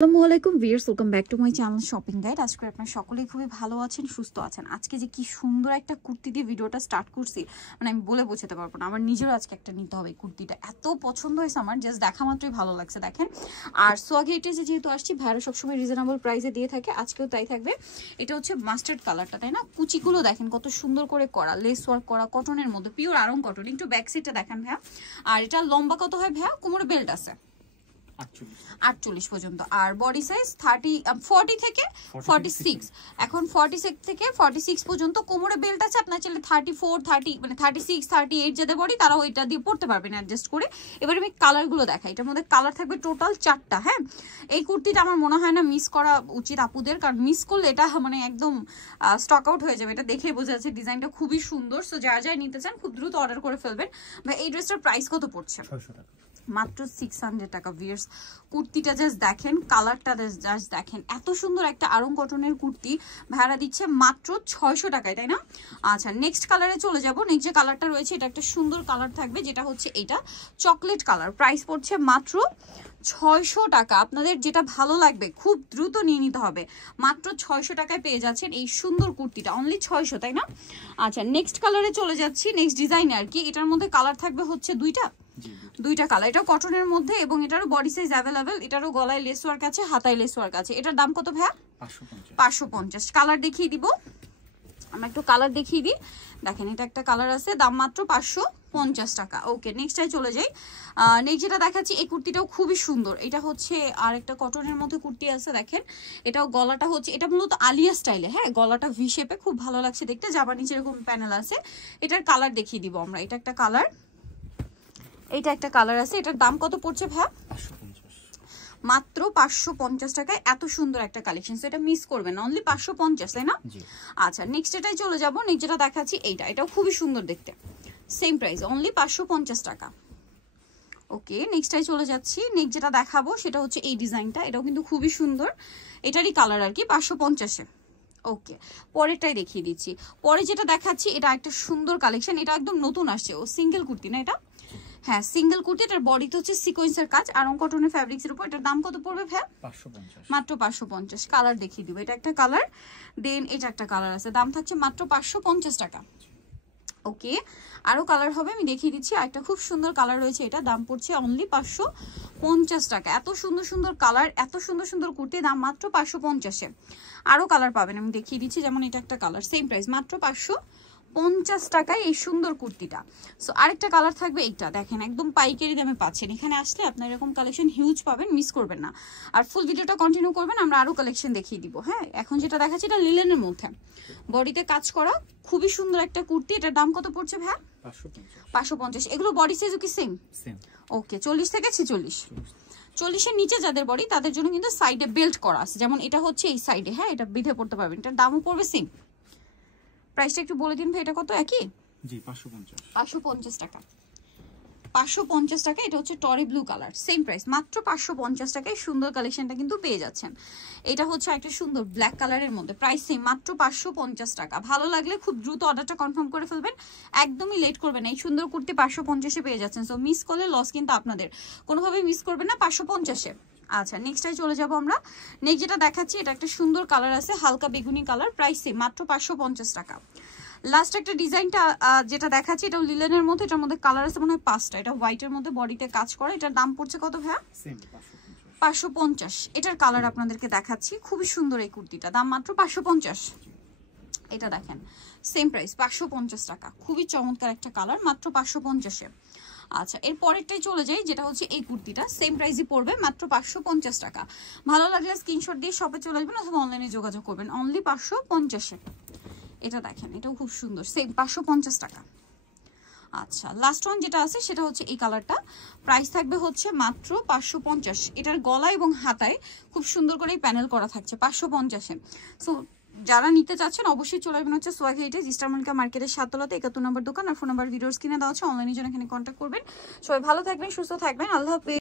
আসসালামু আলাইকুম viewers, welcome back to my channel shopping guide. আজকে আপনারা সকলেই খুবই ভালো আছেন, সুস্থ আছেন। আজকে যে কি সুন্দর একটা কুর্তি দিয়ে ভিডিওটা স্টার্ট করছি, মানে আমি বলে বোঝাতে পারবো না। আমার নিজেরও আজকে একটা নিতে হবে। কুর্তিটা এত পছন্দ হয়েছে আমার, জাস্ট দেখা মাত্রই ভালো লাগছে। দেখেন, আর সোয়াগেটে যেহেতু আসছি, ভাইরা সবসময় রিজনেবল প্রাইসে দিয়ে থাকে, আজকেও তাই থাকবে। এটা হচ্ছে মাস্টার্ড কালারটা, তাই না? কুচিগুলো দেখেন কত সুন্দর করে করা, লেস ওয়ার্ক করা, কটনের মধ্যে, পিওর আরং কটন। একটু ব্যাক সাইডটা দেখেন ভাইয়া। আর এটা লম্বা কত হয় ভাইয়া? কোমরে বেল্ট আছে 48 পর্যন্ত। আর বডি সাইজ 40 থেকে 46। এখন 46 থেকে 46 পর্যন্ত কোমরে বেল্ট আছে। আপনার চাইলে 34, 30 মানে 36, 38 যাদের বডি, তারাও এটা দিয়ে পড়তে পারবেন অ্যাডজাস্ট করে। এবার আমি কালারগুলো দেখাই। এটার মধ্যে কালার থাকবে টোটাল 4টা। হ্যাঁ, এই কুর্তিটা আমার মনে হয় না মিস করা উচিত আপুদের, কারণ মিস করলে এটা মানে একদম স্টক আউট হয়ে যাবে। এটা দেখেই বোঝা যাচ্ছে ডিজাইনটা খুবই সুন্দর। সো যারা যারা নিতে চান খুব দ্রুত অর্ডার করে ফেলবেন। ভাই এই ড্রেসটার প্রাইস কত পড়ছে? 600 টাকা, মাত্র 600 টাকা। ভিউয়ার্স, কুর্তিটা জাস্ট দেখেন, কালারটা জাস্ট দেখেন, এত সুন্দর একটা আরং কটনের কুর্তি ভাড়া দিচ্ছে মাত্র 600 টাকায়, তাই না? আচ্ছা, নেক্সট কালারে চলে যাব। নেক্সট যে কালারটা রয়েছে, এটা একটা সুন্দর কালার থাকবে, যেটা হচ্ছে এটা চকলেট কালার। প্রাইস পড়ছে মাত্র 600 টাকা। আপনাদের যেটা ভালো লাগবে খুব দ্রুত নিয়ে নিতে হবে। মাত্র 600 টাকায় পেয়ে যাচ্ছেন এই সুন্দর কুর্তিটা, অনলি 600, তাই না? আচ্ছা, নেক্সট কালারে চলে যাচ্ছি, নেক্সট ডিজাইনে আর কি। এটার মধ্যে কালার থাকবে হচ্ছে দুইটা কালার। এটা কটনের মধ্যে এবং এটারও বডি সাইজ অ্যাভেলেবেল। এটারও গলায় লেস ওয়ার্ক আছে, হাতায় লেস ওয়ার্ক আছে। এটার দাম কত ভাইয়া? 550। কালার দেখিয়ে দিব, আমরা একটু কালার দেখিয়ে দিই। দেখেন, এটা একটা কালার আছে, দাম মাত্র 550 টাকা। ওকে, নেক্সটটাই চলে যাই। নেক্সট যেটা দেখাচ্ছি, এই কুর্তিটাও খুবই সুন্দর। এটা হচ্ছে আর একটা কটনের মধ্যে কুর্তি আছে, দেখেন। এটাও গলাটা হচ্ছে, এটা মূলত আলিয়া স্টাইলে। হ্যাঁ, গলাটা ভি শেপে, খুব ভালো লাগছে দেখতে। জামা নিচে এরকম প্যানেল আছে। এটার কালার দেখিয়ে দিব আমরা। এটা একটা কালার, এটা একটা কালার আছে। এটার দাম কত পড়ছে ভাইয়া? মাত্র 550 টাকায় এত সুন্দর একটা কালেকশন। এটা মিস করবেন না, অনলি 550, তাই না? আচ্ছা, নেক্সট এটাই চলে যাবো। নেক্সট যেটা দেখাচ্ছি, এটাও খুবই সুন্দর দেখতে, সেম প্রাইস, অনলি 550 টাকা। ওকে, নেক্সটটাই চলে যাচ্ছি। নেক্সট যেটা দেখাবো সেটা হচ্ছে এই ডিজাইনটা। এটাও কিন্তু খুবই সুন্দর, এটারই কালার আর কি, 550-এ। ওকে, পরেরটাই দেখিয়ে দিচ্ছি। পরে যেটা দেখাচ্ছি, এটা একটা সুন্দর কালেকশন। এটা একদম নতুন আসছে, ও সিঙ্গেল কুর্তি না এটা? হ্যাঁ, সিঙ্গেল কুর্তি। এটার বডিতে হচ্ছে সিকোয়েন্সের কাজ, আরং কটনের ফ্যাব্রিক্সের উপর। এটার দাম কত পড়বে ভাই? 550, মাত্র 550। কালার দেখিয়ে দিব। এটা একটা কালার, দেন এটা একটা কালার আছে, দাম থাকছে মাত্র 550 টাকা। ওকে, আরো কালার হবে, আমি দেখিয়ে দিচ্ছি। আরেকটা খুব সুন্দর কালার রয়েছে, এটা দাম পড়ছে অনলি 550 টাকা। এত সুন্দর সুন্দর কালার, এত সুন্দর সুন্দর কুর্তি, দাম মাত্র 550-এ। আরো কালার পাবেন, আমি দেখিয়ে দিচ্ছি। যেমন এটা একটা কালার, সেম প্রাইস, মাত্র 550 টাকায় এই সুন্দর কুর্তিটা। সো আরেকটা কালার থাকবে, এইটা দেখেন, একদম পাইকারি দামে পাচ্ছেন। এখানে আসলে আপনার এরকম কালেকশন হিউজ পাবেন, মিস করবেন না। আর ফুল ভিডিওটা কন্টিনিউ করবেন, আমরা আরো কালেকশন দেখিয়ে দিব। হ্যাঁ, এখন যেটা দেখাচ্ছি, এটা লিলেনের মধ্যে বডিতে কাজ করা, খুবই সুন্দর একটা কুর্তি। এটার দাম কত পড়ছে ভাই? 550। এগুলো বডি সাইজও কি সেম? ওকে, 40 থেকে 46। 40-এর নিচে যাদের বডি, তাদের জন্য কিন্তু সাইডে বেল্ট করা আছে, যেমন এটা হচ্ছে এই সাইডে। হ্যাঁ, এটা বেঁধে পড়তে পারবেন। এটার দামও পড়বে সেম। প্রাইসটা একটু বলে দিন ভাই, এটা কত? একই? জি, 550। 550 টাকা। 550 টাকা। এটা হচ্ছে টরি ব্লু কালার, সেম প্রাইস, মাত্র 550 টাকায় সুন্দর কালেকশনটা কিন্তু পেয়ে যাচ্ছেন। এটা হচ্ছে একটা সুন্দর ব্ল্যাক কালারের মধ্যে, প্রাইস সেম, মাত্র 550 টাকা। ভালো লাগলে খুব দ্রুত অর্ডারটা কনফার্ম করে ফেলবেন, একদমই লেট করবেন না। এই সুন্দর কুর্তি 550-এ পেয়ে যাচ্ছেন। সো মিস করলে লস কিন্তু আপনাদের, কোনোভাবেই মিস করবেন না। 550-এ। আচ্ছা, নেক্সটটাই চলে যাব আমরা। নেক্সট যেটা দেখাচ্ছি, এটা একটা সুন্দর কালার আছে, হালকা বেগুনি কালার, প্রাইস সেম, মাত্র 550 টাকা। লাস্ট একটা ডিজাইনটা যেটা দেখাচ্ছি, এটা লিলেনের মধ্যে, এটার মধ্যে কালার আছে মনে হয় 5টা। এটা হোয়াইটের মধ্যে বডিতে কাজ করে। এটার দাম পড়ছে কত ভাইয়া? 550। এটার কালার আপনাদেরকে দেখাচ্ছি, খুবই সুন্দর এই কুর্তিটা, দাম মাত্র 550। এটা দেখেন, সেম প্রাইস, 550 টাকা। খুবই চমৎকার একটা কালার, মাত্র 550-এ। আচ্ছা, এর পরেরটাই চলে যাই, যেটা হচ্ছে এই কুর্তিটা, সেম প্রাইসই পড়বে, মাত্র 550 টাকা। ভালো লাগলে স্ক্রিনশট দিয়ে শপে চলে আসবেন অথবা অনলাইনে যোগাযোগ করবেন, অনলি 550-এ। এটা দেখেন, এটাও খুব সুন্দর, সেম 550 টাকা। আচ্ছা, লাস্ট ওয়ান যেটা আছে সেটা হচ্ছে এই কালারটা, প্রাইস থাকবে হচ্ছে মাত্র 550। এটার গলা এবং হাতায় খুব সুন্দর করে প্যানেল করা থাকছে, 550-এ। সো যারা নিতে চাচ্ছেন অবশ্যই চলে আসবেন হচ্ছে সোয়াগেটে, ইস্টার মল্লিকা মার্কেটের 7 তলাতে 71 নম্বর দোকান। আর ফোন নাম্বার ভিডিওর স্ক্রিনে দেওয়া আছে, অনলাইনে জন্য এখানে কন্ট্যাক্ট করবেন। সবাই ভালো থাকবেন, সুস্থ থাকবেন, আল্লাহ হাফেজ।